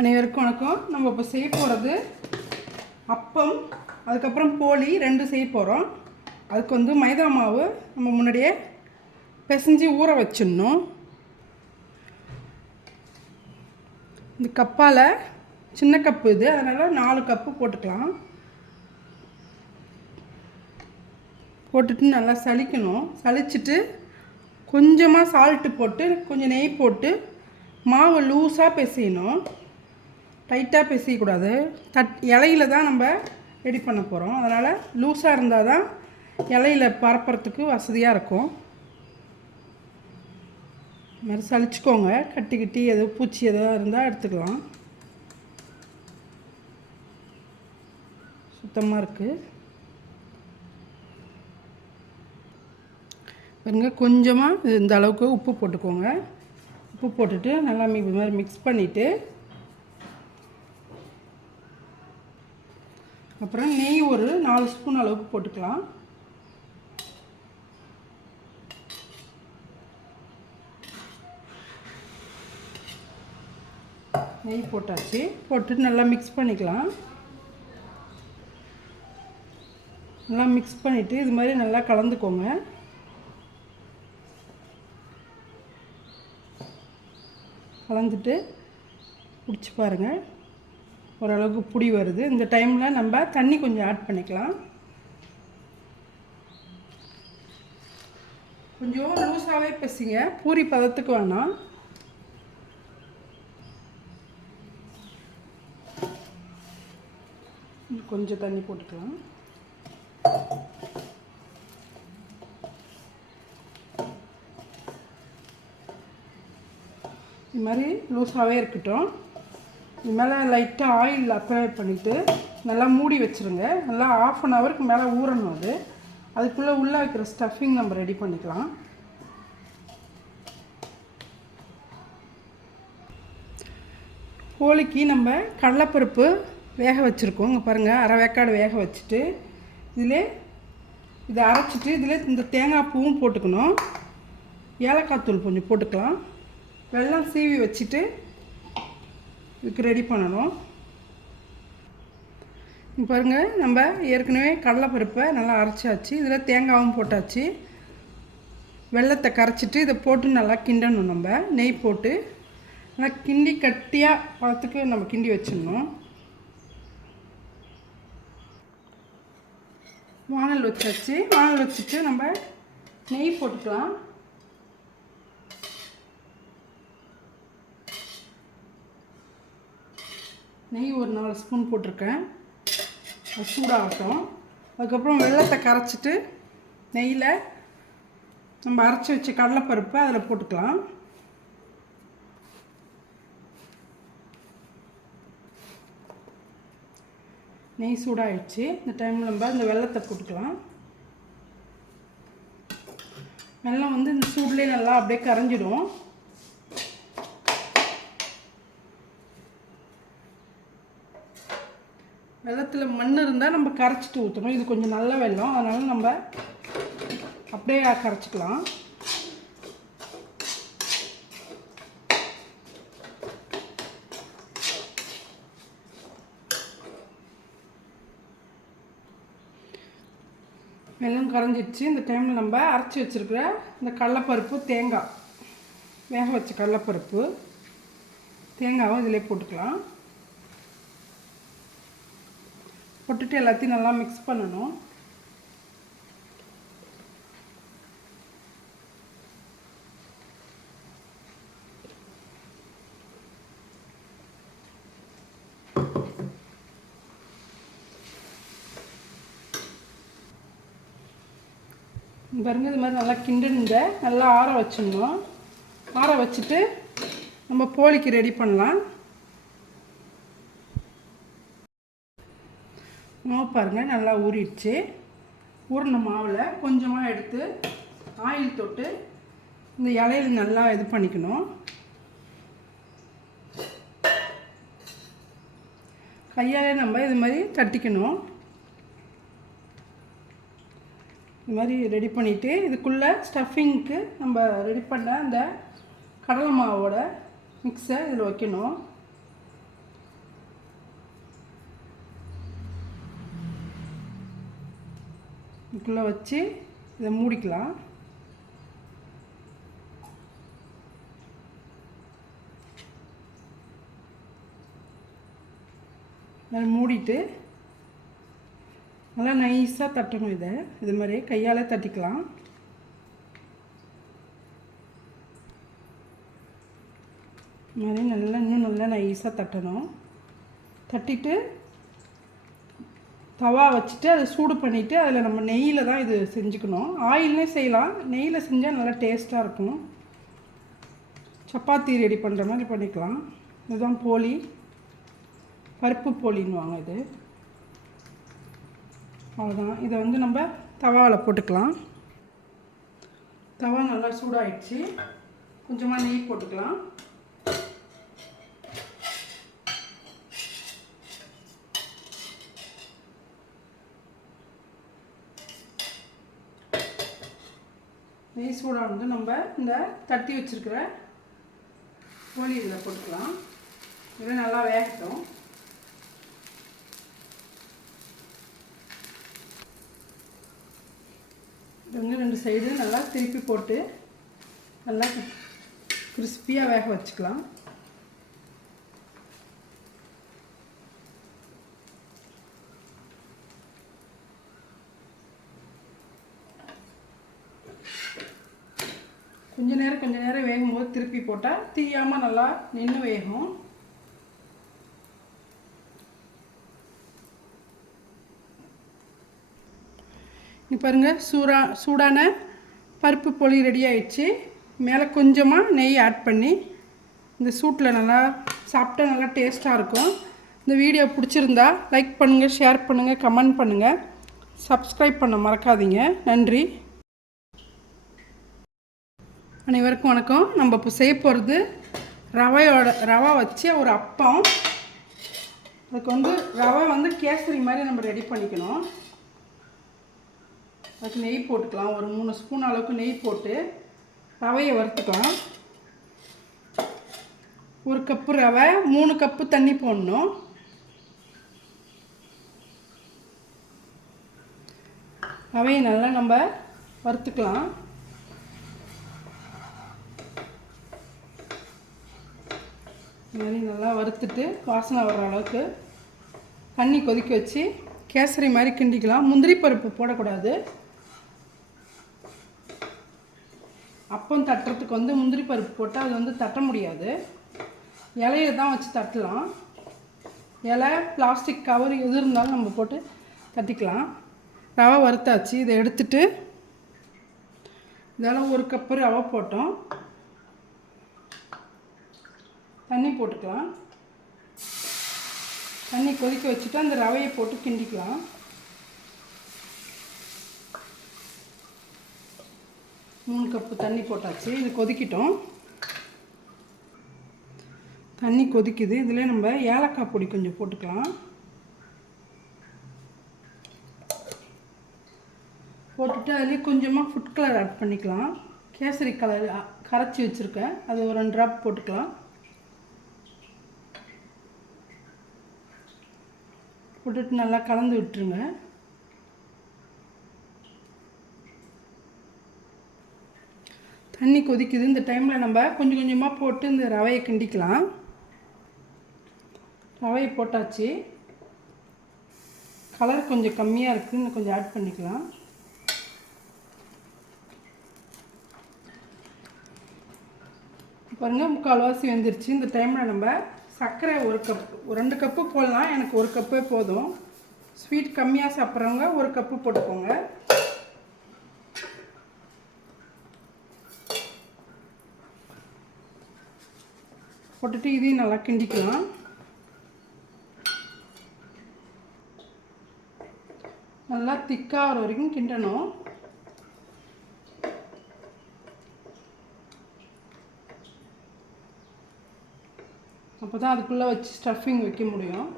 அனைவருக்கும் வணக்கம். நம்ம இப்போ செய்ய போகிறது அப்பம், அதுக்கப்புறம் போலி ரெண்டு செய்ய போகிறோம். அதுக்கு மைதா மாவு நம்ம முன்னாடியே பிசைஞ்சு ஊற வச்சிடணும். இந்த கப்பால் சின்ன கப்பு இது, அதனால் 4 கப்பு போட்டுக்கலாம். போட்டுட்டு நல்லா சலிக்கணும். சலிச்சுட்டு கொஞ்சமாக சால்ட்டு போட்டு கொஞ்சம் நெய் போட்டு மாவு லூஸாக பிசையணும். டைட்டாக பிசையக்கூடாது. இலையில தான் நம்ம ரெடி பண்ண போகிறோம். அதனால் லூஸாக இருந்தால் தான் இலையில பரப்புறதுக்கு வசதியாக இருக்கும். இது மாதிரி சலிச்சுக்கோங்க. கட்டி எதோ பூச்சி எதாவது இருந்தால் எடுத்துக்கலாம். சுத்தமாக இருக்குது பாருங்க. கொஞ்சமாக இந்த அளவுக்கு உப்பு போட்டுக்கோங்க. உப்பு போட்டுட்டு நல்லா இது மாதிரி மிக்ஸ் பண்ணிவிட்டு அப்புறம் நெய் ஒரு 4 ஸ்பூன் அளவுக்கு போட்டுக்கலாம். நெய் போட்டாச்சு. போட்டுட்டு நல்லா மிக்ஸ் பண்ணிக்கலாம். நல்லா மிக்ஸ் பண்ணிவிட்டு இது மாதிரி நல்லா கலந்துக்கோங்க. கலந்துட்டு பிடிச்சி பாருங்கள். ஓரளவுக்கு புடி வருது. இந்த டைமில் நம்ம தண்ணி கொஞ்சம் ஆட் பண்ணிக்கலாம். கொஞ்சம் லூஸாகவே பிசைங்க, பூரி பதத்துக்கு வேணாம். கொஞ்சம் தண்ணி போட்டுக்கலாம். இது மாதிரி லூஸாகவே இருக்கட்டும். இது மேலே லைட்டாக ஆயில் அப்ளை பண்ணிவிட்டு நல்லா மூடி வச்சுருங்க. நல்லா 1/2 ஹவருக்கு மேலே ஊறணும். அதுக்குள்ளே உள்ளே வைக்கிற ஸ்டஃபிங் நம்ம ரெடி பண்ணிக்கலாம். போலிக்கு நம்ம கடலைப்பருப்பு வேக வச்சுருக்கோம். இங்கே பாருங்கள், அரை வேக்காடு வேக வச்சுட்டு இதை அரைச்சிட்டு இதில் இந்த தேங்காய் பூவும் போட்டுக்கணும். ஏலக்காய் தூள் கொஞ்சம் போட்டுக்கலாம். வெல்லம் சீவி வச்சுட்டு இதுக்கு ரெடி பண்ணணும். இப்போ பாருங்கள், நம்ம ஏற்கனவே கடலைப்பருப்பை நல்லா அரைச்சாச்சு. இதில் தேங்காயும் போட்டாச்சு. வெல்லத்தை கரைச்சிட்டு இதை போட்டு நல்லா கிண்டணும். நம்ம நெய் போட்டு நல்லா கிண்டி கட்டியாக பழத்துக்கு நம்ம கிண்டி வச்சிடணும். வானல் வச்சாச்சு. வானல் வச்சுட்டு நம்ம நெய் போட்டுக்கலாம். நெய் ஒரு 4 ஸ்பூன் போட்டிருக்கேன். அது சூடாகட்டும். அதுக்கப்புறம் வெல்லத்தை கரைச்சிட்டு நெய்யில் நம்ம அரைச்சி வச்ச கடலைப்பருப்பை அதில் போட்டுக்கலாம். நெய் சூடாகிடுச்சு. இந்த டைமில் நம்ம இந்த வெல்லத்தை போட்டுக்கலாம். வெல்லம் இந்த சூட்லேயே நல்லா அப்படியே கரைஞ்சிடும். வெல்லத்தில் மண் இருந்தால் நம்ம கரைச்சிட்டு ஊற்றணும். இது கொஞ்சம் நல்ல வெல்லம், அதனால் நம்ம அப்படியே கரைச்சிக்கலாம். வெல்லம் கரைஞ்சிடுச்சு. இந்த டைமில் நம்ம அரைச்சி வச்சுருக்கிற இந்த கடலைப்பருப்பு, தேங்காய் வேக வச்ச கடலைப்பருப்பு தேங்காவும் இதிலே போட்டுக்கலாம். போட்டுட்டு எல்லாத்தையும் நல்லா மிக்ஸ் பண்ணணும். பாருங்க, இது மாதிரி நல்லா கிண்டுங்க. நல்லா ஆற வச்சிடணும். ஆற வச்சுட்டு நம்ம போலிக்கு ரெடி பண்ணலாம். மாவு பாருங்கள் நல்லா ஊறிடுச்சு. ஊறின மாவில் கொஞ்சமாக எடுத்து ஆயில் தொட்டு இந்த இலையில நல்லா இது பண்ணிக்கணும். கையாலே நம்ம இது மாதிரி தட்டிக்கணும். இது மாதிரி ரெடி பண்ணிவிட்டு இதுக்குள்ளே ஸ்டஃபிங்க்கு நம்ம ரெடி பண்ண அந்த கடலை மாவோட மிக்ஸை இதில் வைக்கணும். இதுக்குள்ளே வச்சு இதை மூடிக்கலாம். நல்லா மூடிட்டு நல்லா நைஸாக தட்டணும். இதை இது மாதிரி கையால் தட்டிக்கலாம். இது மாதிரி நல்லா இன்னும் நல்லா நைஸாக தட்டணும். தட்டிட்டு தவா வச்சுட்டு அதை சூடு பண்ணிவிட்டு அதில் நம்ம நெய்யில் தான் இது செஞ்சுக்கணும். ஆயில்னே செய்யலாம், நெய்யில் செஞ்சால் நல்லா டேஸ்ட்டாக இருக்கும். சப்பாத்தி ரெடி பண்ணுற மாதிரி பண்ணிக்கலாம். இதுதான் போலி, பருப்பு போலின்னுவாங்க இது. அவ்வளோதான். இதை வந்து நம்ம தவாவில் போட்டுக்கலாம். தவா நல்லா சூடாகிடுச்சு. கொஞ்சமாக நெய் போட்டுக்கலாம். நெய் சூடாக வந்து நம்ம இந்த தட்டி வச்சுருக்கிற கோழி இதில் போட்டுக்கலாம். இது நல்லா வேகட்டும். இது வந்து 2 சைடு நல்லா திருப்பி போட்டு நல்லா கிறிஸ்பியாக வேக வச்சுக்கலாம். கொஞ்ச நேரம் வேகும்போது திருப்பி போட்டால் தீயாமல் நல்லா நின்று வேகும். இப்போ பாருங்கள், சூடான பருப்பு போலி ரெடி ஆயிடுச்சு. மேலே கொஞ்சமாக நெய் ஆட் பண்ணி இந்த சூட்டில் நல்லா சாப்பிட்டா நல்லா டேஸ்ட்டாக இருக்கும். இந்த வீடியோ பிடிச்சிருந்தா லைக் பண்ணுங்கள், ஷேர் பண்ணுங்கள், கமெண்ட் பண்ணுங்கள், சப்ஸ்கிரைப் பண்ண மறக்காதீங்க. நன்றி. அனைவருக்கும் வணக்கம். நம்ம இப்போ செய்ய போகிறது ரவை வச்சு ஒரு அப்பம். அதுக்கு வந்து ரவை வந்து கேசரி மாதிரி நம்ம ரெடி பண்ணிக்கணும். அதுக்கு நெய் போட்டுக்கலாம். ஒரு 3 ஸ்பூன் அளவுக்கு நெய் போட்டு ரவையை வறுத்துக்கலாம். 1 கப்பு ரவை, 3 கப்பு தண்ணி போடணும். ரவையை நல்லா நம்ம வறுத்துக்கலாம். இந்த மாதிரி நல்லா வறுத்துட்டு வாசனை வர்ற அளவுக்கு தண்ணி கொதிக்க வச்சு கேசரி மாதிரி கிண்டிக்கலாம். முந்திரி பருப்பு போடக்கூடாது. அப்பம் தட்டுறதுக்கு வந்து முந்திரி பருப்பு போட்டால் அது வந்து தட்ட முடியாது. இலையில தான் வச்சு தட்டலாம். இலை, பிளாஸ்டிக் கவர் எது இருந்தாலும் நம்ம போட்டு தட்டிக்கலாம். ரவை வறுத்தாச்சு. இதை எடுத்துட்டு இதெல்லாம் 1 கப்பு ரவை போட்டோம். தண்ணி போட்டுக்கலாம். தண்ணி கொதிக்க வச்சுட்டு அந்த ரவையை போட்டு கிண்டிக்கலாம். 3 கப்பு தண்ணி போட்டாச்சு. இது கொதிக்கிட்டோம். தண்ணி கொதிக்குது. இதில் நம்ம ஏலக்காய் பொடி கொஞ்சம் போட்டுக்கலாம். போட்டுட்டு அதுலேயே கொஞ்சமாக ஃபுட் கலர் ஆட் பண்ணிக்கலாம். கேசரி கலர் கரைச்சி வச்சுருக்கேன், அது ஒரு 2 ட்ராப் போட்டுக்கலாம். போட்டுட்டு நல்லா கலந்து விட்டுருங்க. தண்ணி கொதிக்குது. இந்த டைமில் நம்ம கொஞ்சம் கொஞ்சமாக போட்டு இந்த ரவையை கிண்டிக்கலாம். ரவையை போட்டாச்சு. கலர் கொஞ்சம் கம்மியாக இருக்குது, இன்னும் கொஞ்சம் ஆட் பண்ணிக்கலாம். பாருங்கள், 3/4 வாசி வெந்துருச்சு. இந்த டைமில் நம்ம சர்க்கரை 1 கப்பு, 2 கப்பு போடலாம். எனக்கு 1 கப்பே போதும். ஸ்வீட் கம்மியாக சாப்பிட்றவங்க 1 கப்பு போட்டுக்கோங்க. போட்டுட்டு இதையும் நல்லா கிண்டிக்கலாம். நல்லா திக்காக வர வரைக்கும் கிண்டணும். அப்போ தான் அதுக்குள்ளே வச்சு ஸ்டஃபிங் வைக்க முடியும்.